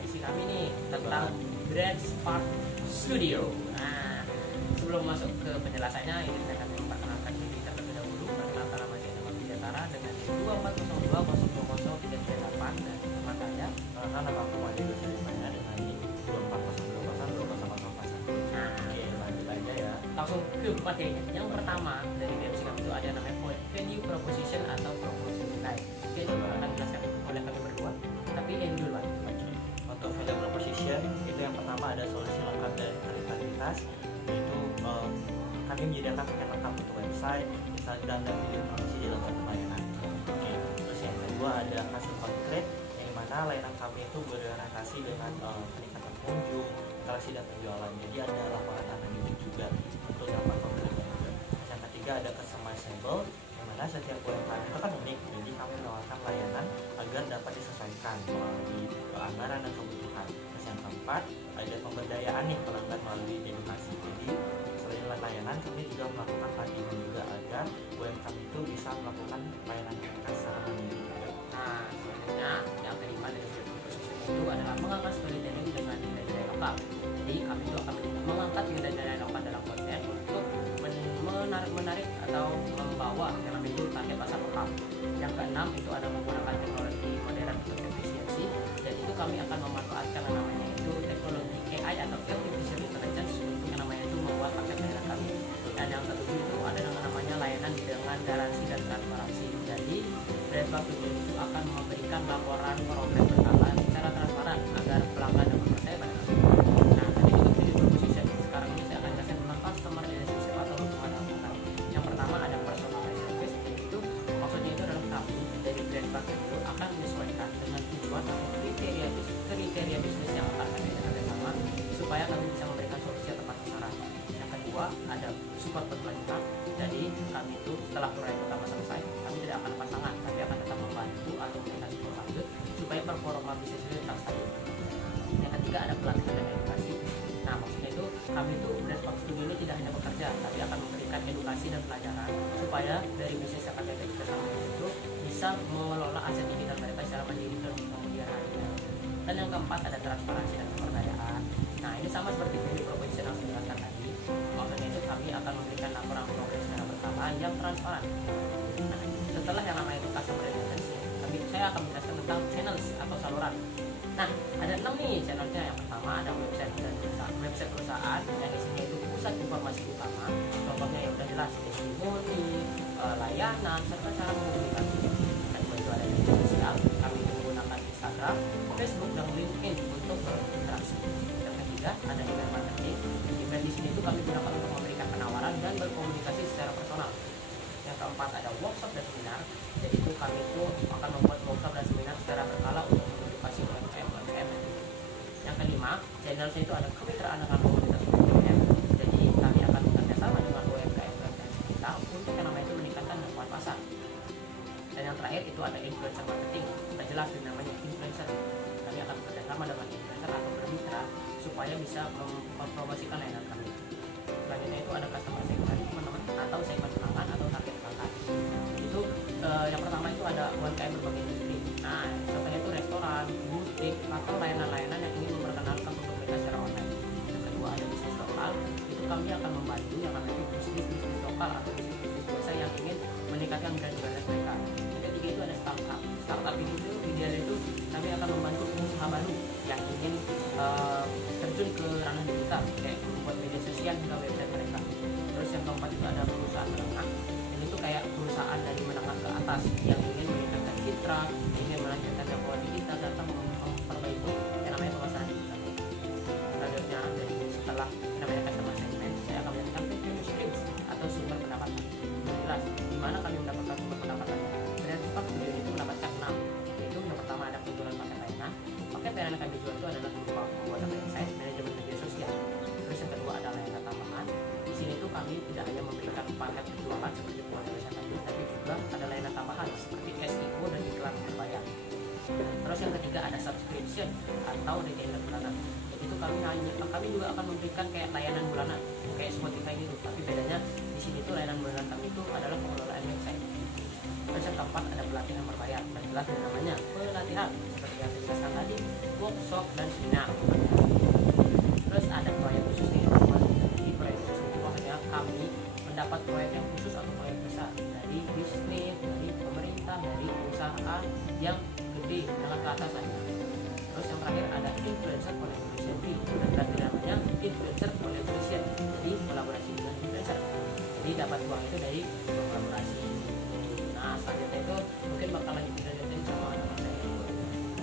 MC kami nih tentang Brand Spark Studio. Nah, sebelum masuk ke penjelasannya, ini saya akan memperkenalkan diri terlebih dahulu. Perkenalkan nama saya Nama Bidatara dengan 2402 dan teman saya. Nama aku Madi Dosarifanya dengan 2402 Nah, Oke, lanjut aja ya. langsung ke materinya. Yang pertama dari MC kami itu ada namanya Value Proposition atau Proposition Design. Mungkin akan dijelaskan oleh kami berdua, tapi yang duluan. Untuk value proposition itu yang pertama ada solusi lengkap dan integritas, yaitu kami menyediakan paket lengkap untuk website, Instagram dan video promosi dalam satu layanan. Oke. Terus yang kedua ada hasil konkret, yang mana layanan kami itu berorientasi dengan peningkatan pengunjung, interaksi dan penjualan. Jadi ada laporan analitik juga untuk dampak konkretnya juga. Terus yang ketiga ada customizable, yang mana setiap UMKM itu kan unik, jadi kami menawarkan layanan agar dapat disesuaikan melalui anggaran dan kebutuhan. Terus yang keempat ada pemberdayaan nih pelanggan melalui edukasi. Jadi selain layanan kami juga melakukan pelatihan juga agar UMKM itu bisa melakukan layanan mereka secara mandiri juga. Nah, selanjutnya yang kelima dari value proposition itu adalah mengangkat storytelling dengan nilai-nilai lokal. Jadi kami itu akan mengangkat nilai-nilai lokal dalam konsep untuk menarik atau membawa yang namanya itu target pasar lokal. Yang keenam itu ada menggunakan teknologi modern untuk efisiensi, dan itu kami akan memanfaatkan yang namanya itu teknologi AI atau artificial intelligence untuk yang namanya itu membuat paket layanan kami. Dan yang ketujuh itu ada yang namanya layanan dengan garansi dan transparansi. Jadi Brand Spark Studio itu akan memberikan laporan progres berkala secara transparan agar pelanggan dapat percaya pada kami. Nah, tadi untuk value proposition. Sekarang ini saya akan jelaskan tentang customer relationship atau hubungan pelanggan. Yang pertama ada personalized service, itu maksudnya itu adalah kami dari Brand Spark Studio akan menyesuaikan dengan tujuan atau kriteria bisnis yang akan kami kerjasama supaya kami bisa memberikan solusi yang tepat sasaran. Yang kedua ada support berkelanjutan. Jadi kami itu setelah proyek pertama selesai, kami tidak akan pasangan, tapi akan tetap membantu atau memberikan support lanjut supaya performa bisnis itu tetap stabil. Yang ketiga ada pelatihan dan edukasi. Nah, maksudnya itu kami itu Brand Spark Studio ini tidak hanya bekerja, tapi akan memberikan edukasi dan pelajaran supaya dari bisnis yang kami kerjasama itu bisa mengelola aset digital mereka secara mandiri dan kemudian harinya. Dan yang keempat ada transparansi dan pemberdayaan. Nah, ini sama seperti value proposition yang saya jelaskan tadi. Maksudnya itu kami akan memberikan laporan progres secara berkala yang transparan. Nah, setelah yang namanya itu customer relationship, saya akan menjelaskan tentang channels atau saluran. Nah, ada 6 nih channelnya. Yang pertama ada website perusahaan yang isinya itu pusat informasi utama. Contohnya yang udah jelas testimoni, layanan, serta cara komunikasi. Dan itu ada media sosial. Kami menggunakan Instagram, Facebook, dan LinkedIn untuk berinteraksi. Yang ketiga ada email marketing. Email di sini itu kami gunakan untuk memberikan penawaran dan berkomunikasi secara personal. Yang keempat ada workshop dan seminar. Jadi itu kami itu akan membuat workshop dan seminar secara berkala untuk mengedukasi UMKM. Yang kelima, channelnya itu ada kemitraan dengan komunitas UMKM. Jadi kami akan bekerjasama dengan UMKM kita untuk yang namanya itu meningkatkan jangkauan pasar. Dan yang terakhir itu ada influencer marketing. Kita jelas namanya influencer. Kami akan bekerjasama dengan influencer atau bermitra supaya bisa mempromosikan layanan kami. Selanjutnya itu ada customer segment, teman-teman, atau segmen pelanggan atau target pelanggan. Itu yang pertama itu ada UMKM berbagai industri. Nah, contohnya itu restoran, butik, atau layanan-layanan yang ingin memperkenalkan produk mereka secara online. Yang kedua ada bisnis lokal. Itu kami akan membantu yang namanya bisnis lokal atau bisnis biasa yang ingin meningkatkan brand awareness mereka. Yang ketiga itu ada startup. Startup ini itu idealnya itu kami akan membantu pengusaha baru yang ingin terjun ke ranah digital, kayak membuat media sosial hingga website mereka. Terus yang keempat itu ada perusahaan menengah. Ini tuh kayak perusahaan dari menengah ke atas yang ingin meningkatkan citra, ingin melanjutkan jangkauan digital dan memperbaiki yang namanya pemasaran digital. Selanjutnya dari setelah namanya customer segment, saya akan menjelaskan revenue streams atau sumber pendapatan. Jelas di mana kami mendapatkan sumber pendapatan. Brand Spark Studio itu mendapatkan 6. Yaitu yang pertama ada penjualan paket layanan. Paket layanan yang kami jual itu adalah berupa pembuatan website, manajemen media sosial. Terus yang kedua ada layanan tambahan. Di sini tuh kami tidak hanya memberikan paket penjualan seperti pembuatan website tadi, tapi juga ada layanan tambahan seperti SEO dan iklan berbayar. Terus yang ketiga ada subscription atau retailer bulanan. Jadi itu kami juga akan memberikan kayak layanan bulanan kayak Spotify gitu, tapi bedanya di sini tuh layanan bulanan kami itu adalah pengelolaan website. Terus yang keempat ada pelatihan berbayar. Dan jelas dari namanya pelatihan seperti yang saya jelaskan tadi, workshop dan seminar. Terus ada proyek khusus nih teman-teman. Jadi proyek khusus itu maksudnya kami mendapat proyek yang khusus atau proyek besar dari bisnis, dari pemerintah, dari perusahaan yang gede dengan ke atas aja. Terus yang terakhir ada influencer collaboration fee, dan terakhir namanya influencer collaboration, jadi kolaborasi dengan influencer. Jadi dapat uang itu dari kolaborasi. Nah selanjutnya itu mungkin bakal lanjutin sama teman saya.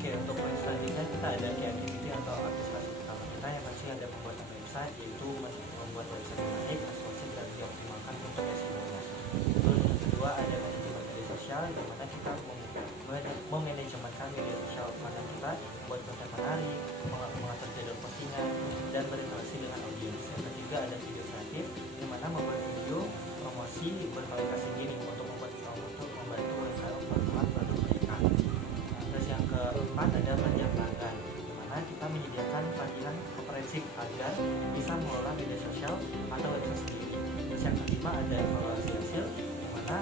Oke, untuk poin selanjutnya kita ada key activity atau aktivitas utama kita yang pasti ada pembuatan website, yaitu membuat website yang menarik, responsif dan dioptimalkan untuk SEO-nya. Terus yang kedua ada manajemen media sosial, di mana kita memanajemenkan media sosial konten kita, membuat konten menarik, mengatur jadwal postingan, dan berinteraksi dengan audiens. Yang ketiga ada video kreatif, di mana membuat video promosi berkualitas tinggi untuk membantu website memperkuat produk mereka. Terus yang keempat ada pelajaran pelanggan, di mana kita menyediakan pelajaran komprehensif agar bisa mengelola media sosial atau website sendiri. Terus yang kelima ada evaluasi hasil, di mana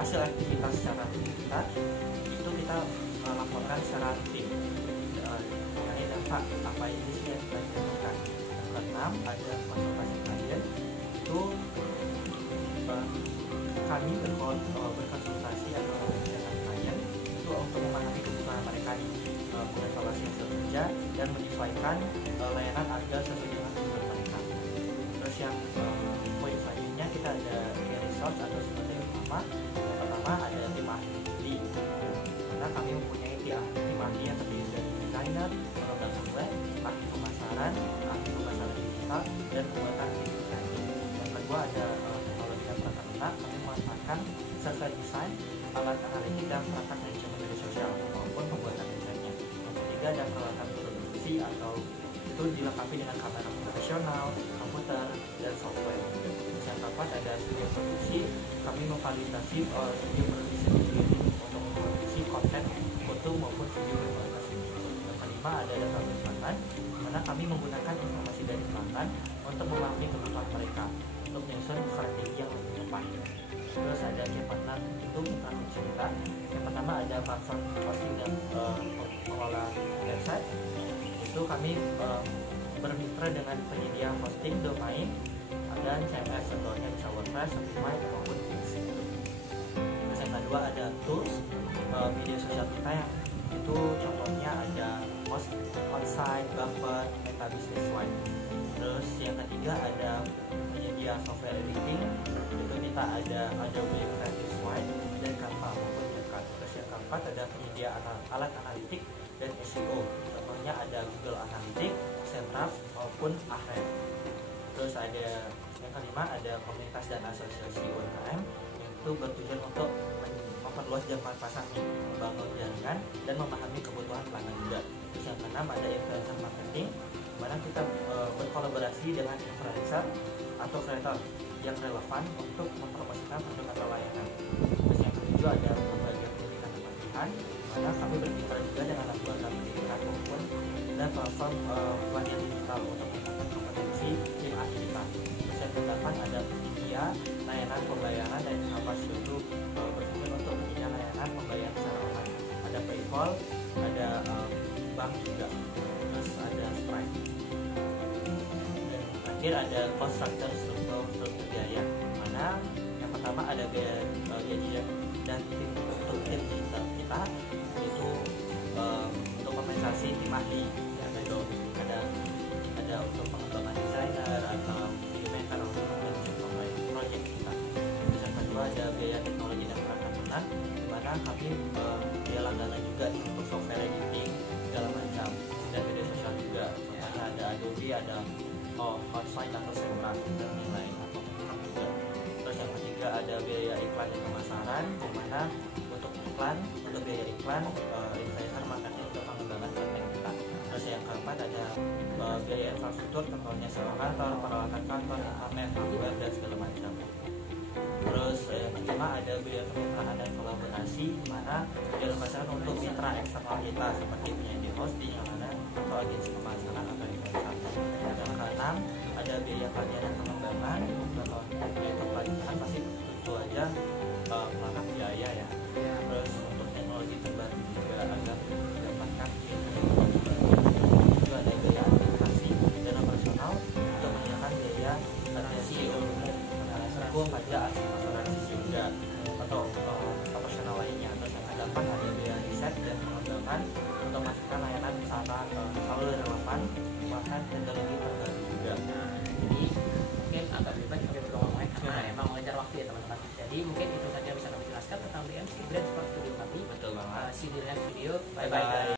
hasil aktivitas secara rutin kita itu kita laporkan secara rutin mengenai dampak apa ini sih yang kita lakukan. Yang keenam ada konsultasi klien, itu kami berkonsultasi atau dengan klien itu untuk memahami kebutuhan mereka nih, mengevaluasi hasil kerja dan menyesuaikan layanan agar sesuai dengan kebutuhan mereka. Terus yang poin selanjutnya kita ada resource atau sumber daya utama. Yang pertama ada tim ahli, karena kami mempunyai tim ahli yang terdiri dari desainer, pengembang web, ahli pemasaran digital, dan pembuatan video kreatif. Yang kedua ada teknologi dan perangkat lunak, kami memanfaatkan server desain, alat analitik dan perangkat manajemen media sosial maupun pembuatan desainnya. Yang ketiga ada peralatan produksi atau itu dilengkapi dengan kamera profesional, komputer, dan software. Terus yang keempat ada studio produksi, kami memfasilitasi studio produksi sendiri untuk memproduksi konten foto maupun video berkualitas tinggi. Yang kelima ada database pelanggan, di mana kami menggunakan informasi dari pelanggan untuk memahami kebutuhan mereka untuk menyusun strategi yang lebih tepat. Terus ada key partner, itu mitra fungsi kita. Yang pertama ada platform hosting dan pengelola website. Itu kami bermitra dengan penyedia hosting domain dan CMS, contohnya bisa WordPress, Shopify maupun Wix. Terus yang kedua ada tools media sosial kita, yang itu contohnya ada Post, Onsite, Buffer, Meta Business Suite. Terus yang ketiga ada penyedia software editing, itu kita ada Adobe Creative Suite dan Canva maupun CapCut. Terus yang keempat ada penyedia alat analitik dan SEO, contohnya ada Google Analytics, Semrush maupun Ahrefs. Terus ada yang kelima ada komunitas dan asosiasi UMKM, yang itu bertujuan untuk memperluas jangkauan pasar nih, membangun jaringan dan memahami kebutuhan pelanggan juga. Terus yang keenam ada influencer marketing, di mana kita berkolaborasi dengan influencer atau kreator yang relevan untuk mempromosikan produk atau layanan. Terus yang ketujuh ada pembagian pendidikan dan pelatihan, di mana kami bermitra juga dengan lembaga pendidikan maupun dan platform pelatihan digital untuk meningkatkan kompetensi tim ahli kita. Terus yang kedelapan ada penyedia layanan pembayaran dan e-commerce, itu bertujuan untuk penyedia layanan pembayaran secara online. Ada PayPal, ada bank juga, terus ada Stripe. Dan terakhir ada cost structure, struktur biaya, mana yang pertama ada biaya gaji dan tim untuk tim digital kita, itu untuk kompensasi tim ahli, ya, ada untuk pengembangan desainer atau filmmaker atau manajemen project kita. Terus yang kedua ada biaya teknologi dan perangkat lunak, di mana kami biaya langganan juga untuk software editing segala macam, dan media sosial juga, contohnya ada Adobe, ada Hotspot atau Semrush dan lain-lain atau juga. Terus yang ketiga ada biaya iklan dan pemasaran, di mana untuk biaya iklan influencer marketing untuk pengembangan konten kita. Terus yang keempat ada biaya infrastruktur, contohnya sewa kantor, peralatan kantor, internet, hardware dan segala macam. Terus yang kelima ada biaya kemitraan dan kolaborasi, di mana biaya pemasaran untuk mitra eksternal kita seperti penyedia hosting, atau agensi pemasaran atau influencer. Yang keenam ada biaya pelatihan dan pengembangan, yaitu pelatihan pasti tentu aja memakan biaya ya. Terus untuk teknologi terbaru juga agar mendapatkan teknologi terbaru juga. Nah, jadi mungkin agak bebas kami berdua ngomongnya karena emang mengejar waktu ya teman-teman. Jadi mungkin itu saja bisa kami jelaskan tentang BMC Brand Sport Studio kami. Betul banget. See you di next video. Bye Bye-bye. bye.